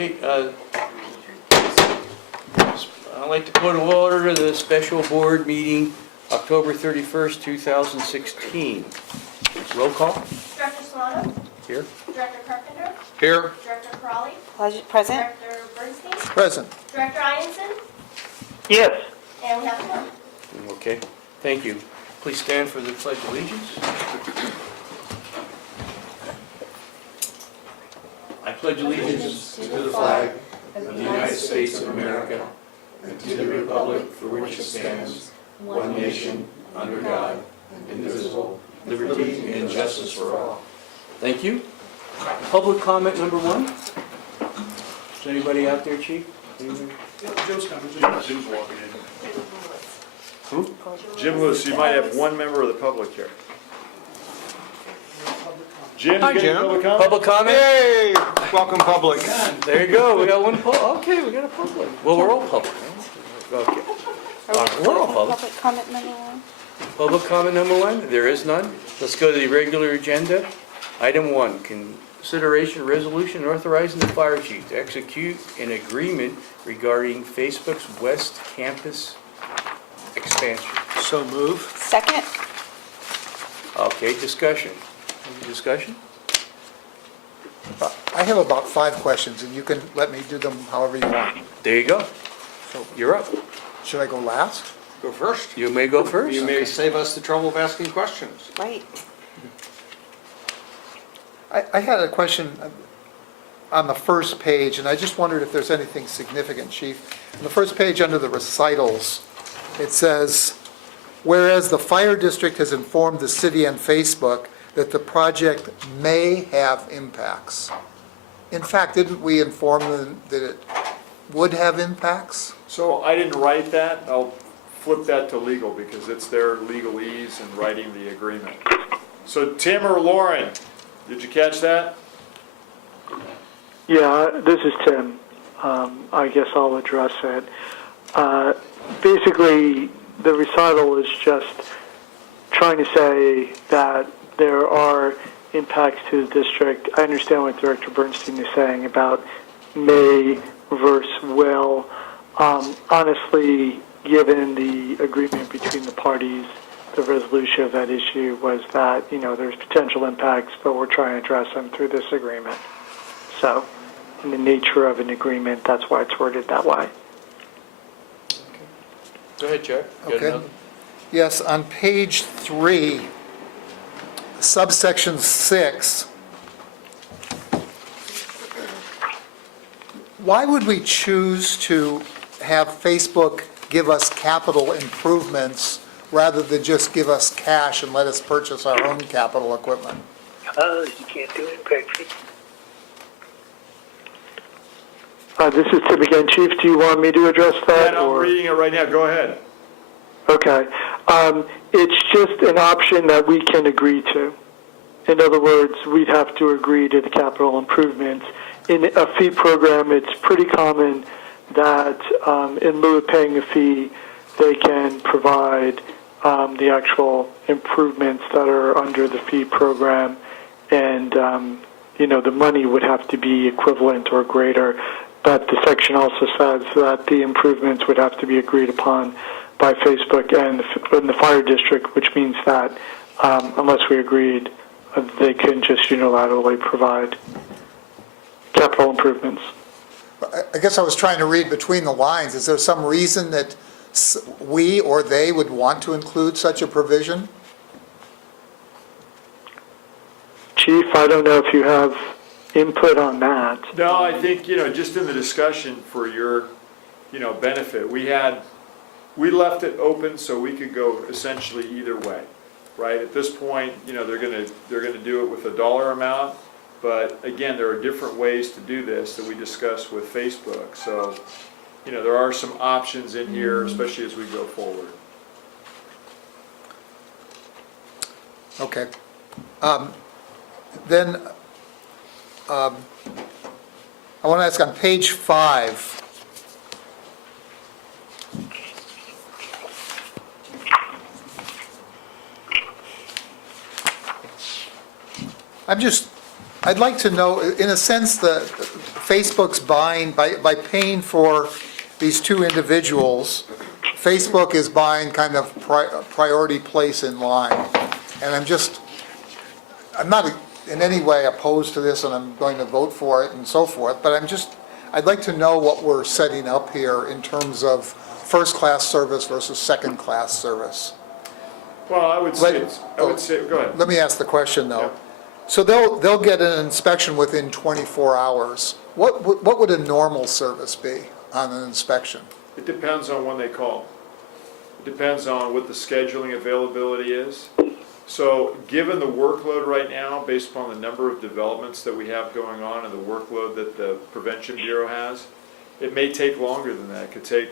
Okay, I'd like to call to order the special board meeting, October 31st, 2016. Roll call, Director Solano? here. Director Carpenter? Here. Director Crawley? Present. Director Bernstein? Present. Director Ianson? Yes. And we have one. Okay, thank you. Please stand for the pledge of allegiance. I pledge allegiance to the flag of the United States of America and to the republic for which it stands, one nation, under God, indivisible, liberty and justice for all. Thank you. Public comment number one. Is there anybody out there, Chief? Anybody? Jim's coming. Jim's walking in. Who? Jim Lewis, you might have one member of the public here. Jim, Hi, you getting Jim. public comment? Public comment? Hey, welcome public. There you go, we got one okay, we got a public. Well, we're all public. Okay. We're all public. Public comment number one. Public comment number one, there is none. Let's go to the regular agenda. Item one, consideration resolution authorizing the fire chief to execute an agreement regarding Facebook's West Campus expansion. So move. Second. Okay, discussion. Any discussion? I have about 5 questions, and you can let me do them however you want. There you go. You're up. Should I go last? Go first. You may go first. You may save us the trouble of asking questions. Right. I had a question on the first page, and I just wondered if there's anything significant, Chief. On the first page, under the recitals, it says, whereas the fire district has informed the city and Facebook that the project may have impacts. In fact, didn't we inform them that it would have impacts? So I didn't write that. I'll flip that to legal because it's their legalese in writing the agreement. So Tim or Lauren, did you catch that? Yeah, this is Tim. I guess I'll address it. Basically, the recital is just trying to say that there are impacts to the district. I understand what Director Bernstein is saying about may versus will. Honestly, given the agreement between the parties, the resolution of that issue was that, there's potential impacts, but we're trying to address them through this agreement. So, in the nature of an agreement, that's why it's worded that way. Go ahead, Jack. You got Okay. another? Yes, on page 3, subsection 6, why would we choose to have Facebook give us capital improvements rather than just give us cash and let us purchase our own capital equipment? You can't do impact fee. This is Tim again, Chief. Do you want me to address that? And I'm reading it right now. Go ahead. Okay. It's just an option that we can agree to. In other words, we'd have to agree to the capital improvements. In a fee program, it's pretty common that in lieu of paying a fee, they can provide the actual improvements that are under the fee program. And, the money would have to be equivalent or greater. But the section also says that the improvements would have to be agreed upon by Facebook and the fire district, which means that unless we agreed, they couldn't just unilaterally provide capital improvements. I guess I was trying to read between the lines. Is there some reason that we or they would want to include such a provision? Chief, I don't know if you have input on that. No, I think, just in the discussion for your, benefit, we left it open so we could go essentially either way, right? At this point, they're gonna do it with a dollar amount, but again, there are different ways to do this that we discussed with Facebook. So, there are some options in here, especially as we go forward. Okay. Then, I want to ask on page 5, I'd like to know, in a sense, the Facebook's buying, by paying for these two individuals, Facebook is buying kind of priority place in line. And I'm not in any way opposed to this, and I'm going to vote for it and so forth, but I'd like to know what we're setting up here in terms of first-class service versus second-class service. Well, I would say, go ahead. Let me ask the question, though. Yeah. So they'll get an inspection within 24 hours. What would a normal service be on an inspection? It depends on when they call. It depends on what the scheduling availability is. So given the workload right now, based upon the number of developments that we have going on and the workload that the Prevention Bureau has, it may take longer than that. It could take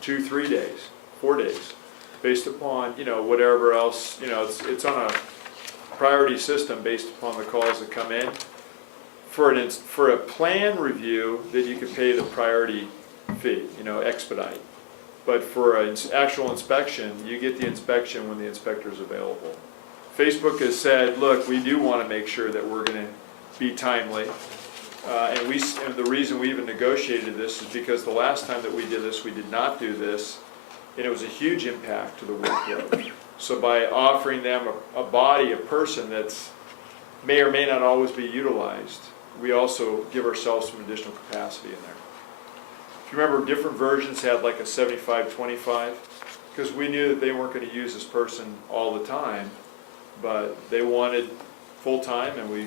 2, 3 days, 4 days, based upon, whatever else, it's on a priority system based upon the calls that come in. For a plan review, that you could pay the priority fee, expedite. But for an actual inspection, you get the inspection when the inspector is available. Facebook has said, look, we do want to make sure that we're going to be timely. And the reason we even negotiated this is because the last time that we did this, we did not do this, and it was a huge impact to the workload. So by offering them a body, a person that's may or may not always be utilized, we also give ourselves some additional capacity in there. If you remember, different versions had like a 75-25, because we knew that they weren't going to use this person all the time, but they wanted full-time, and we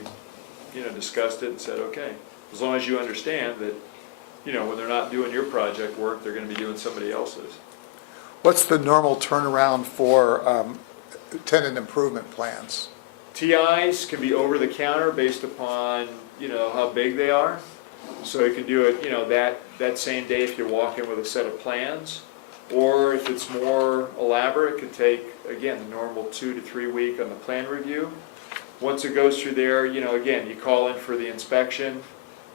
discussed it and said, okay, as long as you understand that, when they're not doing your project work, they're going to be doing somebody else's. What's the normal turnaround for tenant improvement plans? TIs can be over the counter based upon, how big they are. So you can do it, that same day if you walk in with a set of plans. Or if it's more elaborate, it could take, again, the normal 2 to 3 week on the plan review. Once it goes through there, again, you call in for the inspection.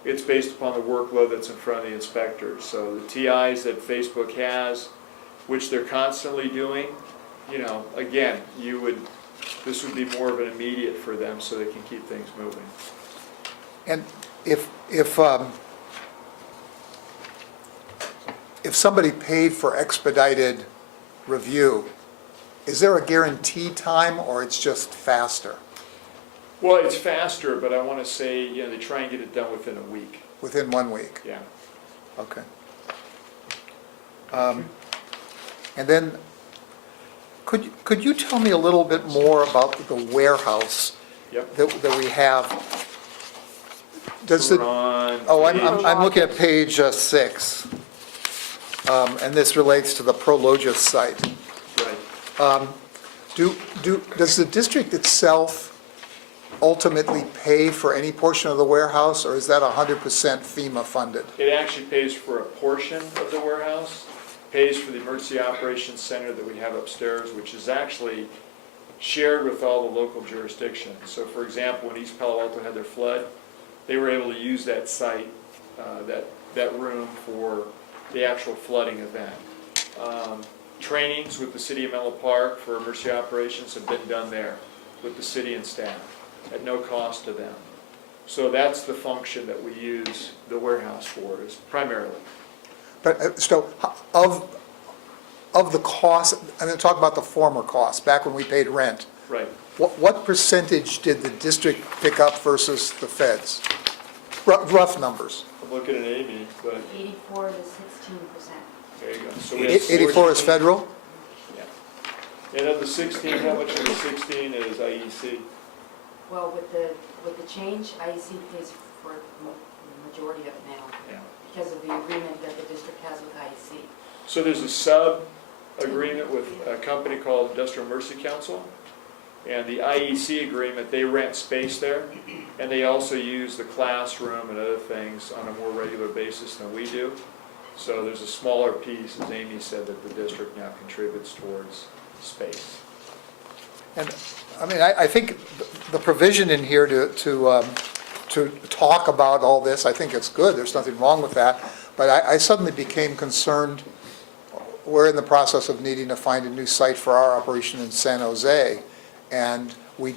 It's based upon the workload that's in front of the inspector. So the TIs that Facebook has, which they're constantly doing, again, this would be more of an immediate for them so they can keep things moving. And if somebody paid for expedited review, is there a guaranteed time, or it's just faster? Well, it's faster, but I want to say, they try and get it done within a week. Within 1 week? Yeah. Okay. And then, could you tell me a little bit more about the warehouse Yep. that we have? Does We're the, on oh, page- I'm looking at page 6, and this relates to the Prologis site. Right. Does the district itself ultimately pay for any portion of the warehouse, or is that 100% FEMA funded? It actually pays for a portion of the warehouse, pays for the emergency operations center that we have upstairs, which is actually shared with all the local jurisdictions. So for example, when East Palo Alto had their flood, they were able to use that site, that room for the actual flooding event. Trainings with the city of Menlo Park for emergency operations have been done there with the city and staff at no cost to them. So that's the function that we use the warehouse for, is primarily. But, so, of the cost, I'm going to talk about the former cost, back when we paid rent. Right. What percentage did the district pick up versus the feds? Rough numbers. I'm looking at Amy, but 84 to 16%. there you go. So we have 84 is 14. federal? Yeah. And of the 16, how much of the 16 is IEC? Well, with the change, IEC pays for the majority of it now Yeah. because of the agreement that the district has with IEC. So there's a sub-agreement with a company called Industrial Mercy Council, and the IEC agreement, they rent space there, and they also use the classroom and other things on a more regular basis than we do. So there's a smaller piece, as Amy said, that the district now contributes towards space. And, I mean, I think the provision in here to talk about all this, I think it's good, there's nothing wrong with that, but I suddenly became concerned. We're in the process of needing to find a new site for our operation in San Jose, and we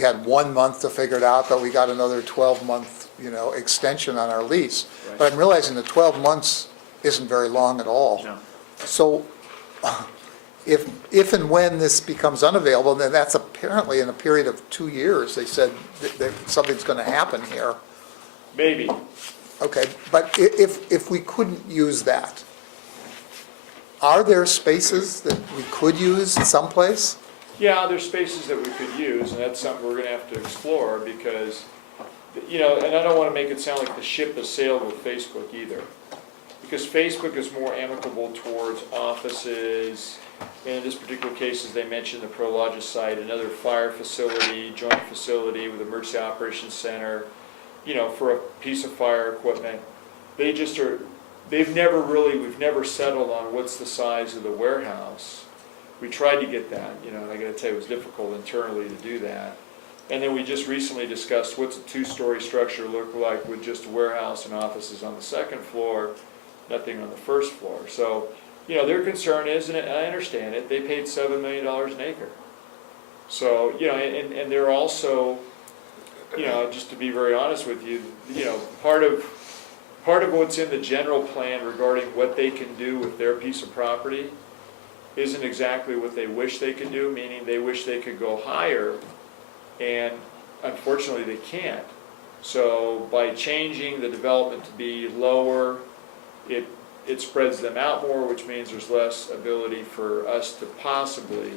had 1 month to figure it out, but we got another 12-month extension on our lease. Right. But I'm realizing that 12 months isn't very long at all. No. So if and when this becomes unavailable, then that's apparently in a period of 2 years, they said that something's going to happen here. Maybe. Okay, but if we couldn't use that, are there spaces that we could use someplace? Yeah, there's spaces that we could use, and that's something we're gonna have to explore, because, and I don't wanna make it sound like the ship has sailed with Facebook either. Because Facebook is more amicable towards offices, and in this particular case, as they mentioned, the Prologis site, another fire facility, joint facility with emergency operations center, for a piece of fire equipment. They just are, we've never settled on what's the size of the warehouse. We tried to get that, and I gotta tell you, it was difficult internally to do that. And then we just recently discussed what's a 2-story structure look like with just a warehouse and offices on the second floor, nothing on the first floor. So, their concern is, and I understand it, they paid $7 million an acre. So, and they're also, just to be very honest with you, part of what's in the general plan regarding what they can do with their piece of property isn't exactly what they wish they could do, meaning they wish they could go higher, and unfortunately they can't. So by changing the development to be lower, it spreads them out more, which means there's less ability for us to possibly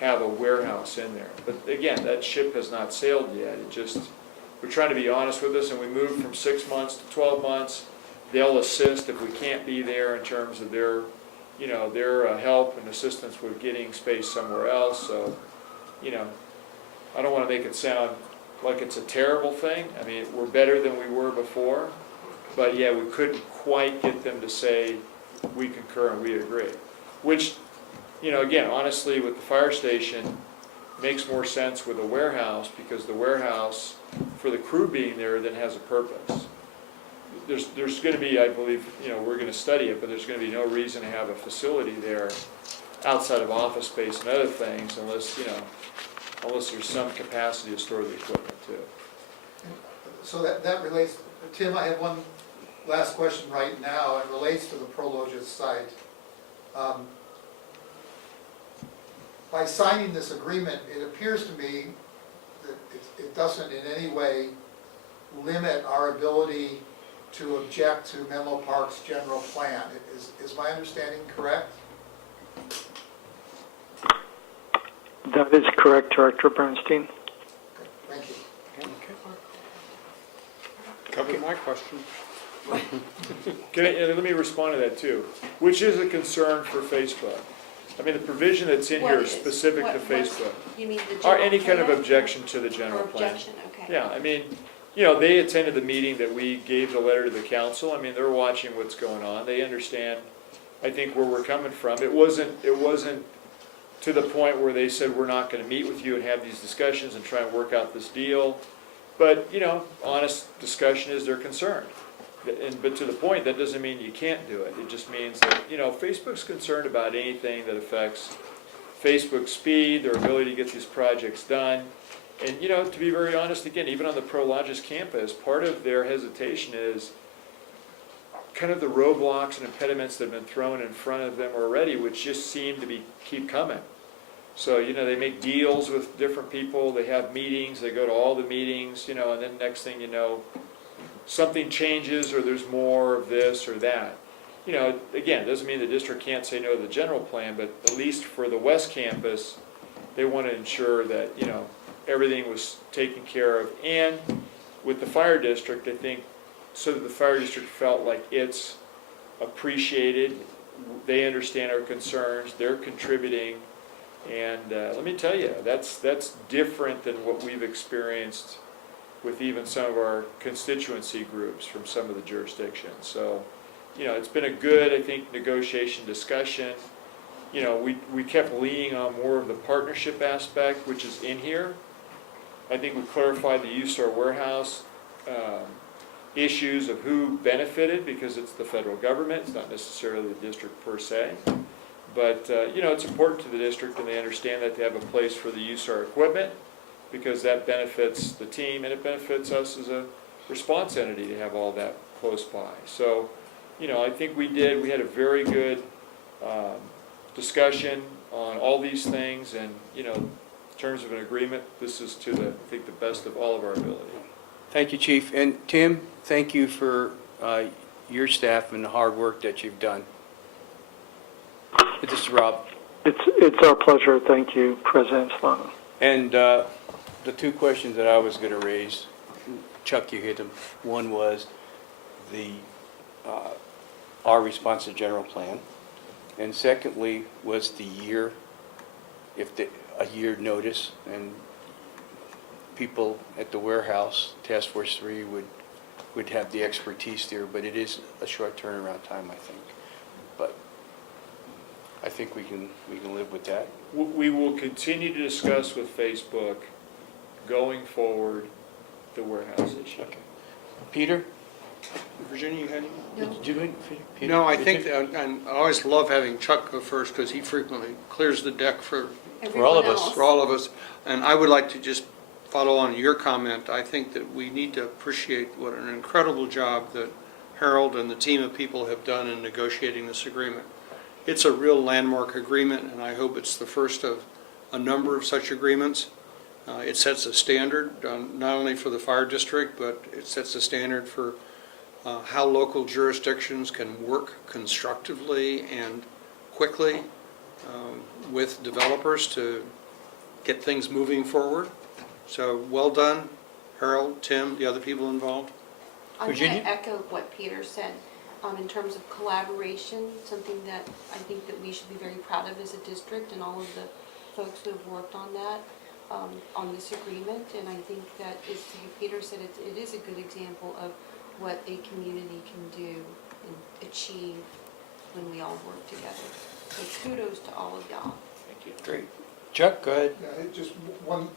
have a warehouse in there. But again, that ship has not sailed yet. We're trying to be honest with us, and we moved from 6 months to 12 months. They'll assist if we can't be there in terms of their help and assistance with getting space somewhere else. So, I don't want to make it sound like it's a terrible thing. I mean, we're better than we were before, but yeah, we couldn't quite get them to say, we concur and we agree. Which, again, honestly, with the fire station, makes more sense with a warehouse, because the warehouse, for the crew being there, then has a purpose. There's going to be, I believe, we're going to study it, but there's going to be no reason to have a facility there outside of office space and other things unless there's some capacity to store the equipment too. So that relates, Tim, I have one last question right now. It relates to the Prologis site. By signing this agreement, it appears to me that it doesn't in any way limit our ability to object to Menlo Park's general plan. Is my understanding correct? That is correct, Director Bernstein. Okay, thank you. Covered my question. Let me respond to that too, which is a concern for Facebook. I mean, the provision that's in here is specific to Facebook. You mean the Or general any kind of plan? objection to the general Or plan. objection, okay. Yeah, I mean, they attended the meeting that we gave the letter to the council. I mean, they're watching what's going on. They understand, I think, where we're coming from. It wasn't to the point where they said, we're not going to meet with you and have these discussions and try and work out this deal. But, honest discussion is they're concerned. But to the point, that doesn't mean you can't do it. It just means that, Facebook's concerned about anything that affects Facebook's speed, their ability to get these projects done. And, to be very honest, again, even on the Prologis campus, part of their hesitation is kind of the roadblocks and impediments that have been thrown in front of them already, which just seem to keep coming. So, they make deals with different people, they have meetings, they go to all the meetings, and then next thing you know, something changes or there's more of this or that. Again, it doesn't mean the district can't say no to the general plan, but at least for the West Campus, they want to ensure that, everything was taken care of. And with the fire district, I think, so that the fire district felt like it's appreciated, they understand our concerns, they're contributing, and let me tell you, that's different than what we've experienced with even some of our constituency groups from some of the jurisdictions. So, it's been a good, I think, negotiation discussion. We kept leaning on more of the partnership aspect, which is in here. I think we clarified the USAR warehouse issues of who benefited, because it's the federal government, it's not necessarily the district per se. But, it's important to the district, and they understand that they have a place for the USAR equipment, because that benefits the team and it benefits us as response entity to have all that close by. So, I think we had a very good discussion on all these things, and, in terms of an agreement, this is to I think, the best of all of our ability. Thank you, Chief. And Tim, thank you for your staff and the hard work that you've done. This is Rob. It's our pleasure. Thank you, President Solano. And the two questions that I was going to raise, Chuck, you hit them. One was our response to general plan. And secondly was the year, a year notice, and people at the warehouse, Task Force 3, would have the expertise there, but it is a short turnaround time, I think. But I think we can live with that. We will continue to discuss with Facebook going forward the warehouse issue. Okay. Peter? Virginia, you had any? Did you go ahead, Peter? No, I Did think, you? and I always love having Chuck go first because he frequently clears the deck for all of us. for all of us. And I would like to just follow on your comment. I think that we need to appreciate what an incredible job that Harold and the team of people have done in negotiating this agreement. It's a real landmark agreement, and I hope it's the first of a number of such agreements. It sets a standard, not only for the fire district, but it sets a standard for how local jurisdictions can work constructively and quickly with developers to get things moving forward. So well done, Harold, Tim, the other people involved. I'm going Virginia? to echo what Peter said in terms of collaboration, something that I think that we should be very proud of as a district, and all of the folks who have worked on that, on this agreement. And I think that, as Peter said, it is a good example of what a community can do and achieve when we all work together. So kudos to all of y'all. Thank you. Great. Chuck, go ahead. Yeah, just one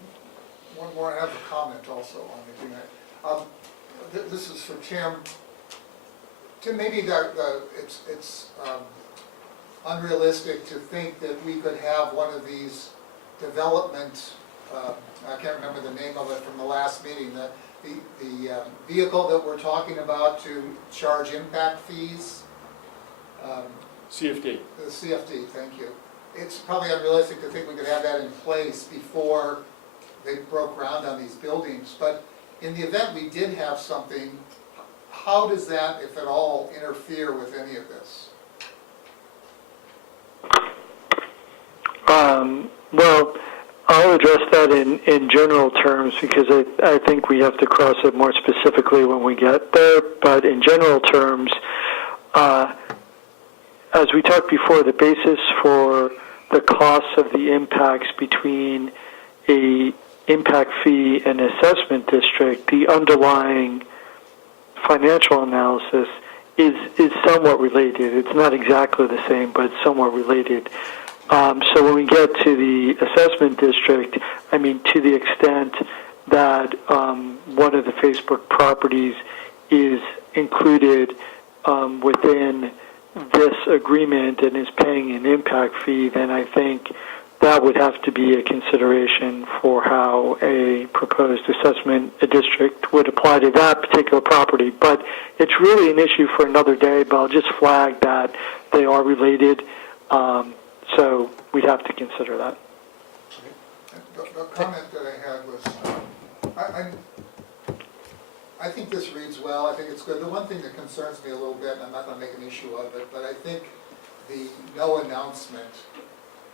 more, I have a comment also on the agreement. This is for Tim. Tim, maybe it's unrealistic to think that we could have one of these development, I can't remember the name of it from the last meeting, the vehicle that we're talking about to charge impact fees. CFD. The CFD, thank you. It's probably unrealistic to think we could have that in place before they broke ground on these buildings, but in the event we did have something, how does that, if at all, interfere with any of this? Well, I'll address that in general terms because I think we have to cross it more specifically when we get there. But in general terms, as we talked before, the basis for the costs of the impacts between a impact fee and assessment district, the underlying financial analysis is somewhat related. It's not exactly the same, but it's somewhat related. So when we get to the assessment district, I mean, to the extent that one of the Facebook properties is included within this agreement and is paying an impact fee, then I think that would have to be a consideration for how a proposed assessment district would apply to that particular property. But it's really an issue for another day, but I'll just flag that they are related, so we'd have to consider that. The comment that I had was, I think this reads well, I think it's good. The one thing that concerns me a little bit, and I'm not going to make an issue of it, but I think the no announcement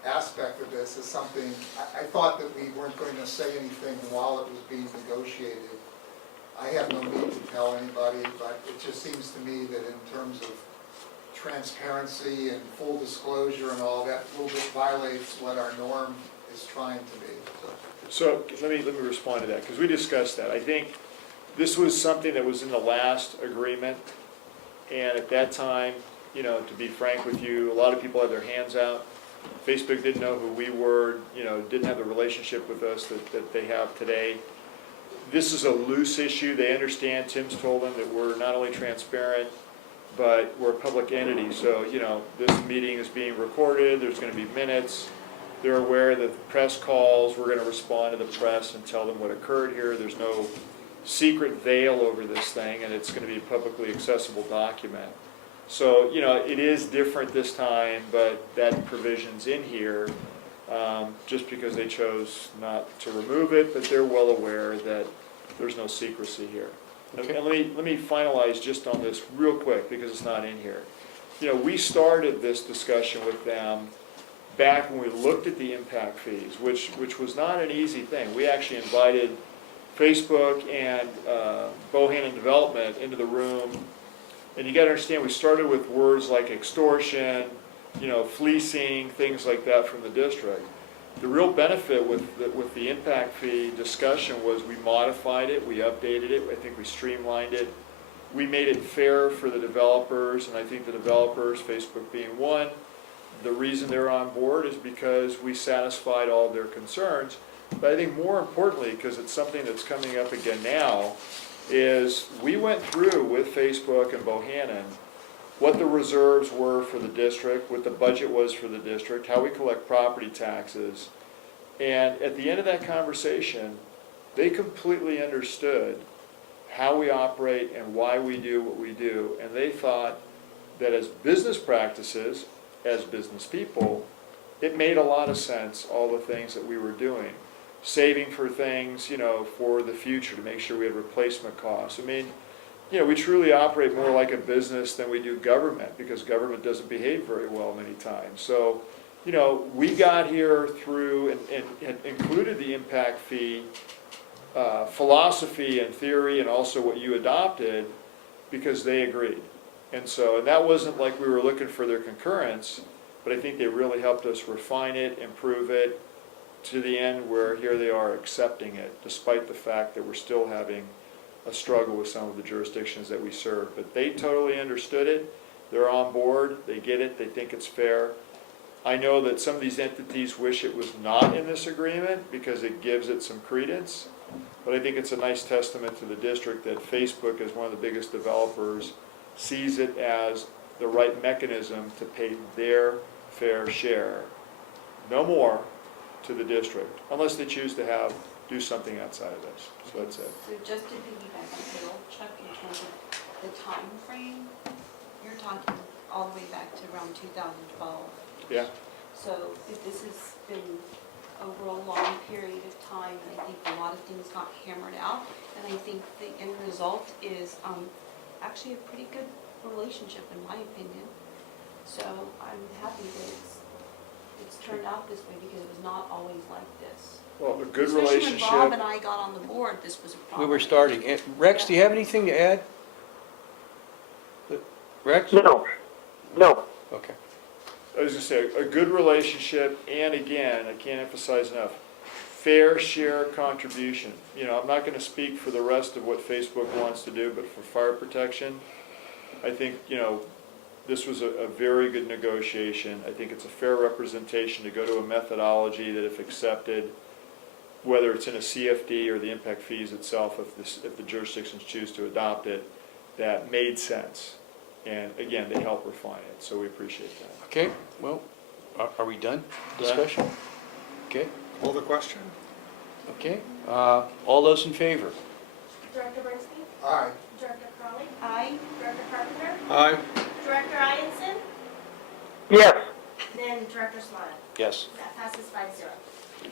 aspect of this is something, I thought that we weren't going to say anything while it was being negotiated. I have no need to tell anybody, but it just seems to me that in terms of transparency and full disclosure and all that, a little bit violates what our norm is trying to be. So let me respond to that, because we discussed that. I think this was something that was in the last agreement, and at that time, to be frank with you, a lot of people had their hands out. Facebook didn't know who we were, didn't have the relationship with us that they have today. This is a loose issue. They understand, Tim's told them that we're not only transparent, but we're a public entity. So, this meeting is being recorded, there's going to be minutes. They're aware that the press calls, we're going to respond to the press and tell them what occurred here. There's no secret veil over this thing, and it's going to be a publicly accessible document. So, it is different this time, but that provision's in here, just because they chose not to remove it, but they're well aware that there's no secrecy here. Okay. And let me finalize just on this real quick, because it's not in here. We started this discussion with them back when we looked at the impact fees, which was not an easy thing. We actually invited Facebook and Bohannon Development into the room. And you got to understand, we started with words like extortion, fleecing, things like that from the district. The real benefit with the impact fee discussion was we modified it, we updated it, I think we streamlined it. We made it fair for the developers, and I think the developers, Facebook being one, the reason they're on board is because we satisfied all of their concerns. But I think more importantly, because it's something that's coming up again now, is we went through with Facebook and Bohannon what the reserves were for the district, what the budget was for the district, how we collect property taxes. And at the end of that conversation, they completely understood how we operate and why we do what we do. And they thought that as business practices, as business people, it made a lot of sense, all the things that we were doing. Saving for things, for the future to make sure we had replacement costs. I mean, we truly operate more like a business than we do government, because government doesn't behave very well many times. So, we got here through and included the impact fee philosophy and theory, and also what you adopted, because they agreed. And that wasn't like we were looking for their concurrence, but I think they really helped us refine it, improve it, to the end where here they are accepting it, despite the fact that we're still having a struggle with some of the jurisdictions that we serve. But they totally understood it, they're on board, they get it, they think it's fair. I know that some of these entities wish it was not in this agreement because it gives it some credence, but I think it's a nice testament to the district that Facebook, as one of the biggest developers, sees it as the right mechanism to pay their fair share, no more, to the district, unless they choose to do something outside of this. So that's it. So just to piggyback on Bill, Chuck, in terms of the time frame, you're talking all the way back to around 2012. Yeah. So if this has been over a long period of time, and I think a lot of things got hammered out, and I think the end result is actually a pretty good relationship, in my opinion. So I'm happy that it's turned out this way, because it was not always like this. Well, a good Especially relationship. when Bob and I got on the board, this was a We problem. were starting. Rex, do you have anything to add? Rex? No. Okay. I was going to say, a good relationship, and again, I can't emphasize enough, fair share contribution. I'm not going to speak for the rest of what Facebook wants to do, but for fire protection, I think, this was a very good negotiation. I think it's a fair representation to go to a methodology that, if accepted, whether it's in a CFD or the impact fees itself, if the jurisdictions choose to adopt it, that made sense. And again, they help refine it, so we appreciate that. Okay, well, are we done? Discussion? Okay, Call the question? okay. All those in favor? Director Bernstein? Aye. Director Crowley? Aye. Director Carpenter? Aye. Director Ianson? Yes. Then Director Smiley. Yes. That passes 5-0.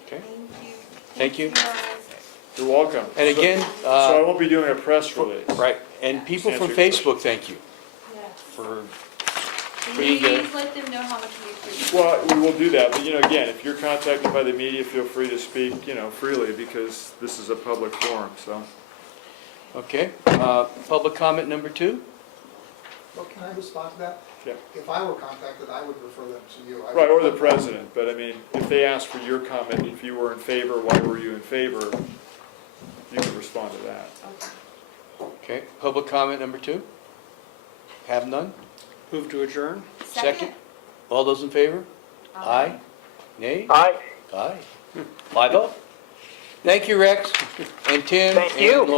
Okay, Thank you. thank you. You're welcome. And again, So I won't be doing a press release. right, and people from Answer your Facebook, thank you Yes. for Please being let them know how much we appreciate it. Well, we will do that, but again, if you're contacted by the media, feel free to speak, freely, because this is a public forum, so. Okay, public comment number 2? Well, can I respond to that? Yeah. If I were contacted, I would refer them to you. Right, or the president, but I mean, if they ask for your comment, if you were in favor, why were you in favor, you can respond to that. Okay. Okay, public comment number 2? Have none? Move to adjourn? Second? All those in favor? Aye? Nay? Aye. Aye. 5-0. Thank you, Rex, and Tim. Thank you. and